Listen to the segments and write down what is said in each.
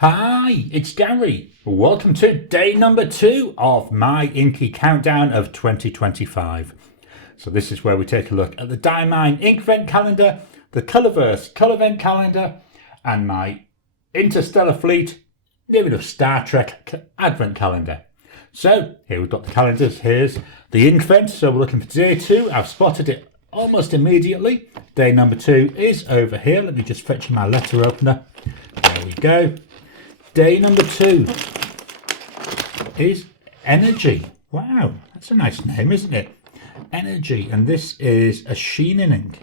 Hi, it's Gary. Welcome to day number 2 of my Inky Countdown of 2025. So this is where we take a look at the Diamine Inkvent calendar, the Colorverse Colorvent calendar, and my Interstellar Fleet, near enough Star Trek Advent calendar. So here we've got the calendars. Here's the Inkvent. So we're looking for day 2. I've spotted it almost immediately. Day number 2 is over here. Let me just fetch my letter opener. There we go. Day number 2 is Energy. Wow, that's a nice name, isn't it? Energy, and this is a sheening ink.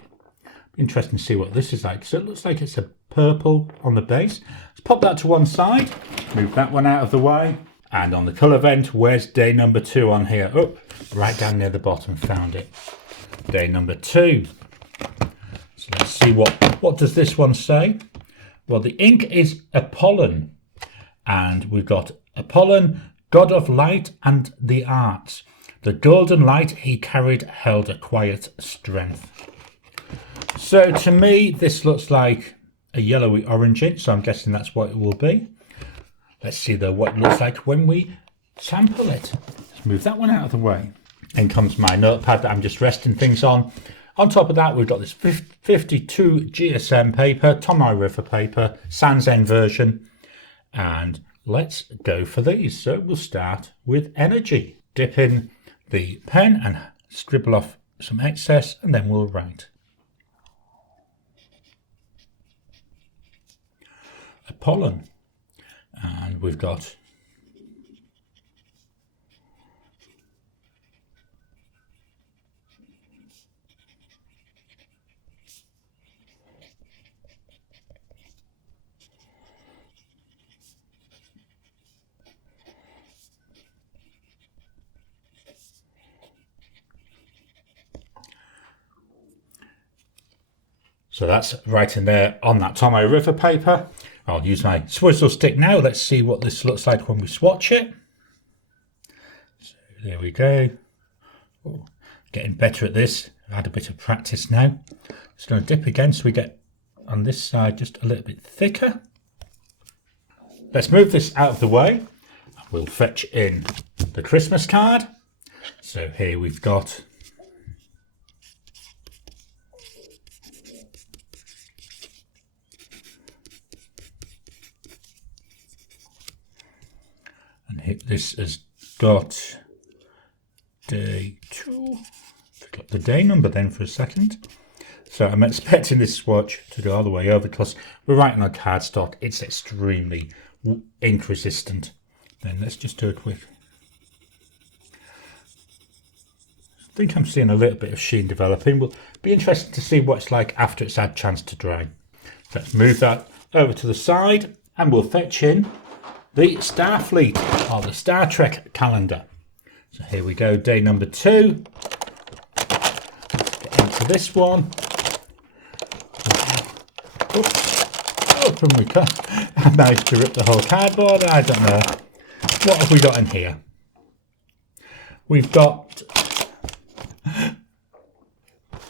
Interesting to see what this is like. So it looks like it's a purple on the base. Let's pop that to one side, move that one out of the way. And on the Colorvent, where's day number 2 on here? Oh, right down near the bottom, found it. Day number 2. So let's see what does this one say? Well, the ink is Apollon. And we've got Apollon, god of light and the arts. The golden light he carried held a quiet strength. So to me, this looks like a yellowy orange ink, so I'm guessing that's what it will be. Let's see though what it looks like when we sample it. Let's move that one out of the way. In comes my notepad that I'm just resting things on. On top of that, we've got this 52 GSM paper, Tomoe River paper, Sans End version. And let's go for these. So we'll start with Energy. Dip in the pen and scribble off some excess, and then we'll write. Apollon. And we've got so that's right in there on that Tomoe River paper. I'll use my swizzle stick now. Let's see what this looks like when we swatch it. So there we go. Oh, getting better at this. I've had a bit of practice now. Just going to dip again so we get on this side just a little bit thicker. Let's move this out of the way. We'll fetch in the Christmas card. So here we've got this has got day 2. Forgot the day number then for a second. So I'm expecting this swatch to go all the way over because we're writing on cardstock. It's extremely ink resistant. Then let's just do a quick. I think I'm seeing a little bit of sheen developing. We'll be interested to see what it's like after it's had a chance to dry. So let's move that over to the side and we'll fetch in the Starfleet, or the Star Trek calendar. So here we go, day number 2. Let's get into this one. Open we go. I managed to rip the whole cardboard. I don't know. What have we got in here? We've got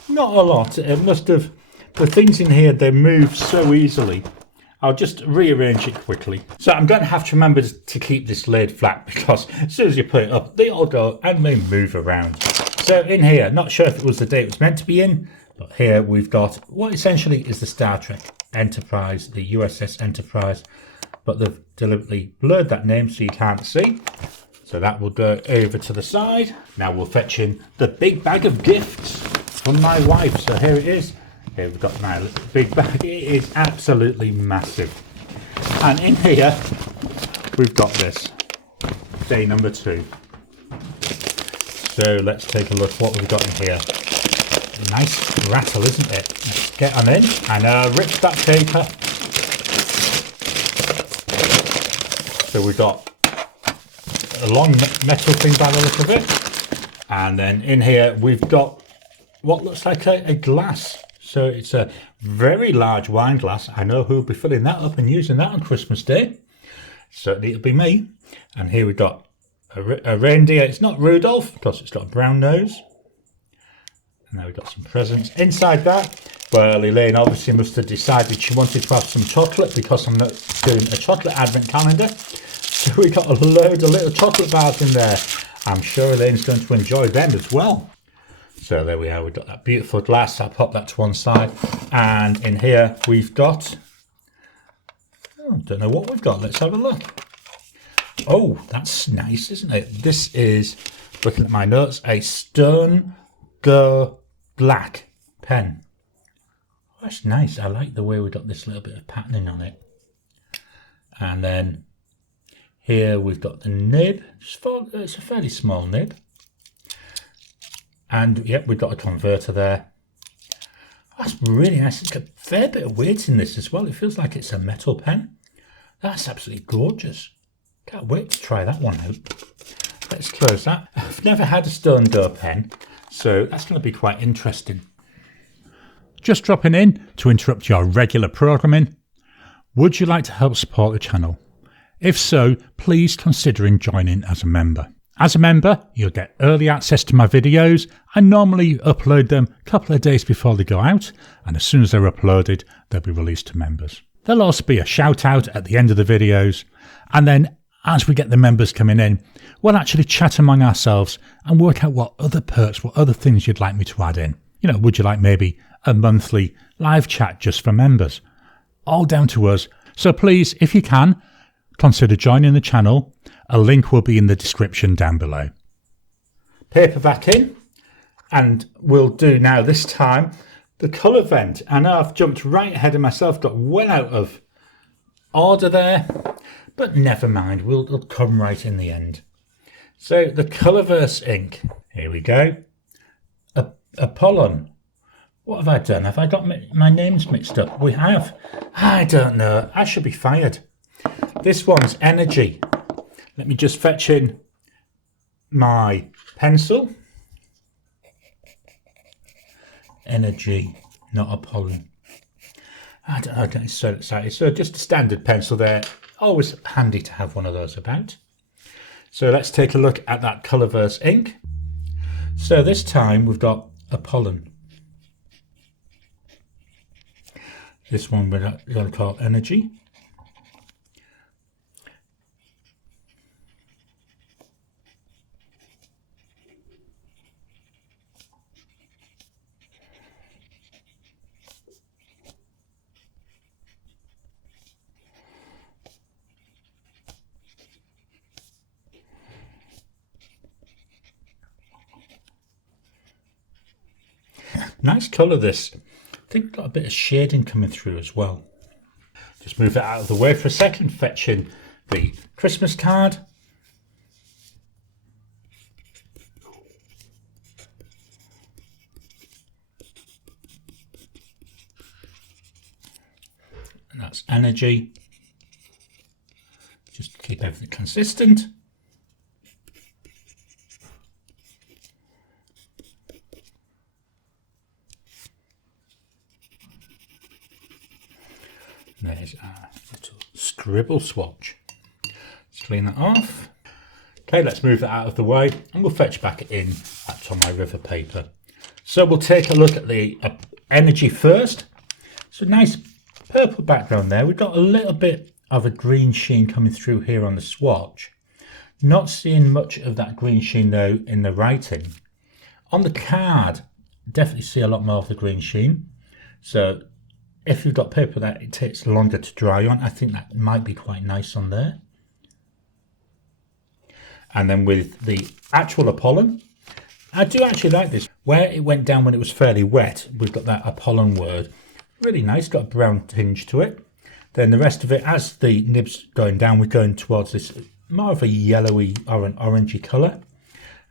not a lot. It must have, the things in here, they move so easily. I'll just rearrange it quickly. So I'm going to have to remember to keep this lid flat because as soon as you put it up, they all go and they move around. So in here, not sure if it was the day it was meant to be in, but here we've got what essentially is the Star Trek Enterprise, the USS Enterprise, but they've deliberately blurred that name so you can't see. So that will go over to the side. Now we'll fetch in the big bag of gifts from my wife. So here it is. Here we've got my little big bag. It is absolutely massive. And in here, we've got this. Day number 2. So let's take a look what we've got in here. Nice rattle, isn't it? Let's get on in and rip that paper. So we've got a long metal thing by the look of it. And then in here, we've got what looks like a glass. So it's a very large wine glass. I know who'll be filling that up and using that on Christmas Day. Certainly it'll be me. And here we've got a reindeer. It's not Rudolph because it's got a brown nose. And now we've got some presents. Inside that, Well, Elaine obviously must have decided she wanted to have some chocolate because I'm not doing a chocolate advent calendar. So we got a load of little chocolate bars in there. I'm sure Elaine's going to enjoy them as well. So there we are, we've got that beautiful glass. I'll pop that to one side. And in here we've got, I don't know what we've got. Let's have a look. Oh, that's nice, isn't it? This is, looking at my notes, a Stone Go Black pen. That's nice. I like the way we got this little bit of patterning on it. And then here we've got the nib. It's a fairly small nib. And yep, we've got a converter there. That's really nice. It's got a fair bit of weight in this as well. It feels like it's a metal pen. That's absolutely gorgeous. Can't wait to try that one out. Let's close that. I've never had a Stone Go pen, so that's going to be quite interesting. Just dropping in to interrupt your regular programming. Would you like to help support the channel? If so, please consider joining as a member. As a member, you'll get early access to my videos. I normally upload them a couple of days before they go out, and as soon as they're uploaded, they'll be released to members. There'll also be a shout out at the end of the videos, and then as we get the members coming in, we'll actually chat among ourselves and work out what other perks, what other things you'd like me to add in. You know, would you like maybe a monthly live chat just for members? All down to us. So please, if you can, consider joining the channel. A link will be in the description down below. Paper back in, and we'll do now this time the Colorvent. I know I've jumped right ahead of myself, got well out of order there, but never mind, it'll come right in the end. So the Colorverse ink, here we go. Apollon. What have I done? Have I got my names mixed up? We have. I don't know. I should be fired. This one's Energy. Let me just fetch in my pencil. Energy, not Apollon. I don't get so excited. So just a standard pencil there. Always handy to have one of those about. So let's take a look at that Colorverse ink. So this time we've got Apollon. This one we're going to call Energy. Nice colour this. I think we've got a bit of shading coming through as well. Just move it out of the way for a second, fetch in the Christmas card. And that's Energy. Just to keep everything consistent. There's our little scribble swatch. Let's clean that off. Okay, let's move that out of the way and we'll fetch back in that Tomoe River paper. So we'll take a look at the Energy first. So nice purple background there. We've got a little bit of a green sheen coming through here on the swatch. Not seeing much of that green sheen though in the writing. On the card, definitely see a lot more of the green sheen. So if you've got paper that it takes longer to dry on, I think that might be quite nice on there. And then with the actual Apollon, I do actually like this. Where it went down when it was fairly wet, we've got that Apollon word. Really nice, got a brown tinge to it. Then the rest of it, as the nib's going down, we're going towards this more of a yellowy or an orangey colour.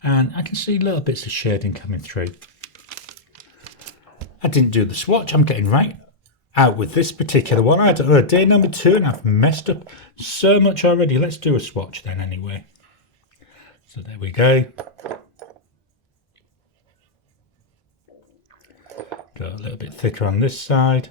And I can see little bits of shading coming through. I didn't do the swatch, I'm getting right out with this particular one. I don't know, day number 2 and I've messed up so much already. Let's do a swatch then anyway. So there we go. Go a little bit thicker on this side.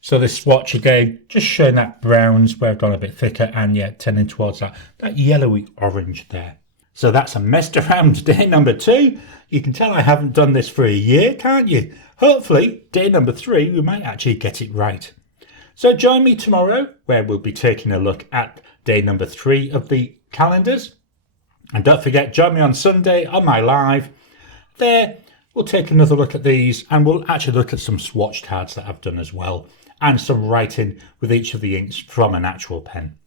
So this swatch again, just showing that browns where I've gone a bit thicker and yet tending towards that yellowy orange there. So that's a messed around day number 2. You can tell I haven't done this for a year, can't you? hopefully day number 3 we might actually get it right. So join me tomorrow where we'll be taking a look at day number 3 of the calendars. And don't forget, join me on Sunday on my live. There we'll take another look at these and we'll actually look at some swatch cards that I've done as well, and some writing with each of the inks from an actual pen.